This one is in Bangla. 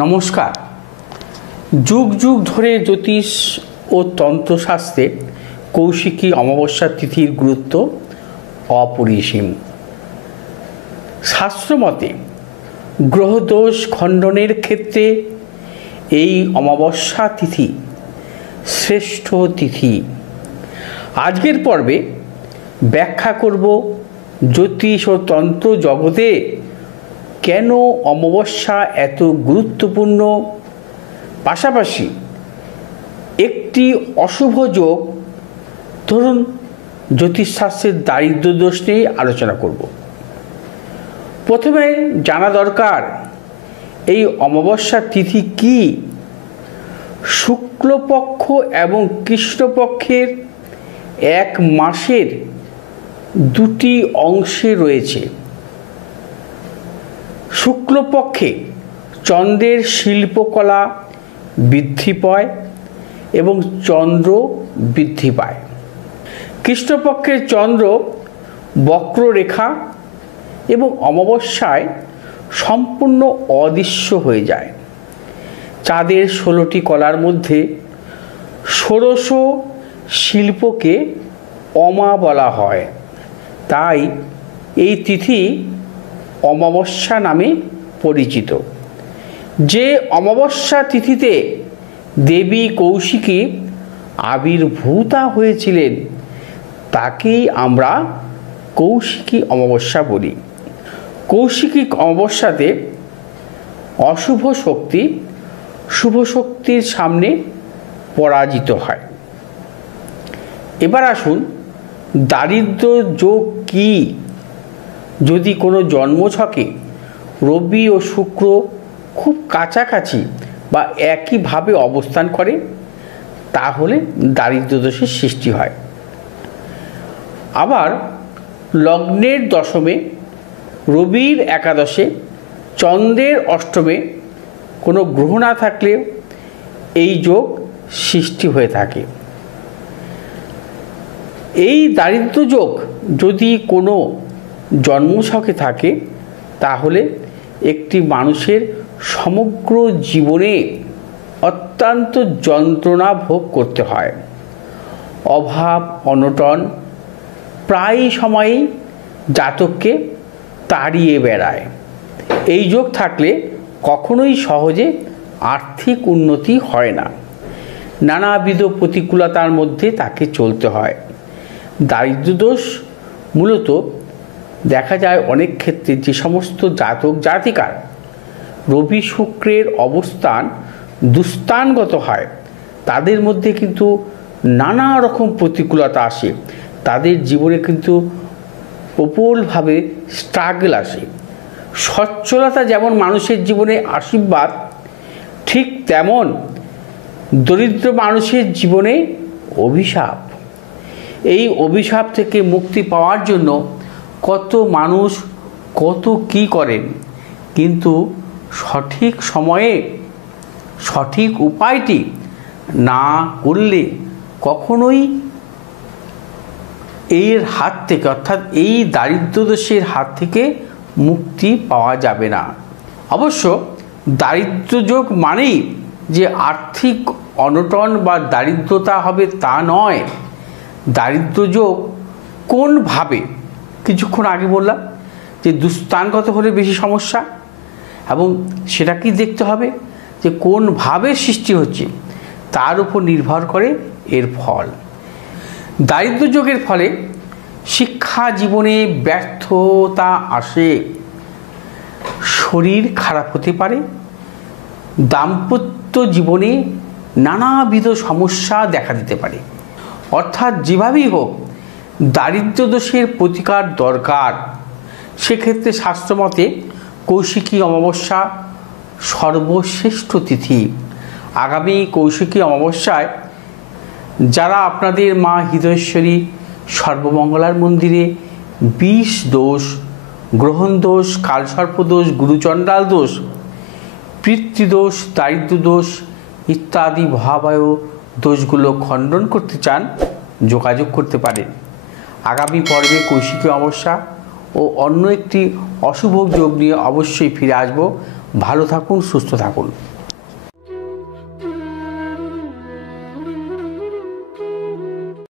নমস্কার। যুগ যুগ ধরে জ্যোতিষ ও তন্ত্রশাস্ত্রে কৌশিকী অমাবস্যা তিথির গুরুত্ব অপরিসীম। শাস্ত্রমতে গ্রহদোষ খণ্ডনের ক্ষেত্রে এই অমাবস্যা তিথি শ্রেষ্ঠ তিথি। আজকের পর্বে ব্যাখ্যা করব জ্যোতিষ ও তন্ত্র জগতে কেন অমাবস্যা এত গুরুত্বপূর্ণ। পাশাপাশি একটি অশুভ যোগ, ধরুন জ্যোতিষশাস্ত্রের দারিদ্র্য দোষ নিয়ে আলোচনা করব। প্রথমে জানা দরকার এই অমাবস্যা তিথি কি। শুক্লপক্ষ এবং কৃষ্ণপক্ষের এক মাসের দুটি অংশে রয়েছে। শুক্লপক্ষে চন্দ্রের শিল্পকলা বৃদ্ধি পায় এবং চন্দ্র বৃদ্ধি পায়। কৃষ্ণপক্ষের চন্দ্র বক্ররেখা এবং অমাবস্যায় সম্পূর্ণ অদৃশ্য হয়ে যায়। চাঁদের 16টি কলার মধ্যে ষোড়শ শিল্পকে অমা বলা হয়, তাই এই তিথি অমাবস্যা নামে পরিচিত। যে অমাবস্যা তিথিতে দেবী কৌশিকী আবির্ভূতা হয়েছিলেন তাকেই আমরা কৌশিকী অমাবস্যা বলি। কৌশিকী অমাবস্যাতে অশুভ শক্তি শুভ শক্তির সামনে পরাজিত হয়। এবার আসুন, দারিদ্র যোগ কি। যদি কোনো জন্মছকে রবি ও শুক্র খুব কাছাকাছি বা একইভাবে অবস্থান করে তাহলে দারিদ্র দোষের সৃষ্টি হয়। আবার লগ্নের দশমে, রবির একাদশে, চন্দ্রের অষ্টমে কোনো গ্রহ না থাকলে এই যোগ সৃষ্টি হয়ে থাকে। এই দারিদ্র যোগ যদি কোনো জন্মছকে থাকে তাহলে একটি মানুষের সমগ্র জীবনে অত্যন্ত যন্ত্রণা ভোগ করতে হয়। অভাব অনটন প্রায় সময়ই জাতককে তাড়িয়ে বেড়ায়। এই যোগ থাকলে কখনোই সহজে আর্থিক উন্নতি হয় না। নানাবিধ প্রতিকূলতার মধ্যে তাকে চলতে হয়। দারিদ্র দোষ মূলত দেখা যায় অনেক ক্ষেত্রে যে সমস্ত জাতক জাতিকার রবি শুক্রের অবস্থান দুস্থানগত হয় তাদের মধ্যে কিন্তু নানা রকম প্রতিকূলতা আসে। তাদের জীবনে কিন্তু প্রবলভাবে স্ট্রাগল আসে। সচ্ছলতা যেমন মানুষের জীবনে আশীর্বাদ, ঠিক তেমন দরিদ্র মানুষের জীবনে অভিশাপ। এই অভিশাপ থেকে মুক্তি পাওয়ার জন্য কত মানুষ কত কি করেন, কিন্তু সঠিক সময়ে সঠিক উপায়টি না করলে কখনোই এর হাত থেকে, অর্থাৎ এই দারিদ্র দোষের হাত থেকে মুক্তি পাওয়া যাবে না। অবশ্য দারিদ্র যোগ মানেই যে আর্থিক অনটন বা দারিদ্রতা হবে তা নয়। দারিদ্র যোগ কোনভাবে, কিছুক্ষণ আগে বললাম যে দুস্থানগত হলে বেশি সমস্যা, এবং সেটাকেই দেখতে হবে যে কোনভাবে সৃষ্টি হচ্ছে, তার উপর নির্ভর করে এর ফল। দারিদ্র যোগের ফলে শিক্ষা জীবনে ব্যর্থতা আসে, শরীর খারাপ হতে পারে, দাম্পত্য জীবনে নানাবিধ সমস্যা দেখা দিতে পারে। অর্থাৎ যেভাবেই হোক দারিদ্র দোষের প্রতিকার দরকার। সেক্ষেত্রে শাস্ত্রমতে কৌশিকী অমাবস্যা সর্বশ্রেষ্ঠ তিথি। আগামী কৌশিকী অমাবস্যায় যারা আপনাদের মা হৃদয়েশ্বরী সর্বমঙ্গলার মন্দিরে বিষ দোষ, গ্রহণ দোষ, কালসর্পদোষ, গুরুচণ্ডাল দোষ, পিতৃদোষ, দারিদ্র দোষ ইত্যাদি ভয়াবহ দোষগুলো খণ্ডন করতে চান, যোগাযোগ করতে পারেন। আগামী পর্বে কৌশিকী অমাবস্যা ও অন্য একটি অশুভ যোগ নিয়ে অবশ্যই ফিরে আসব। ভালো থাকুন, সুস্থ থাকুন।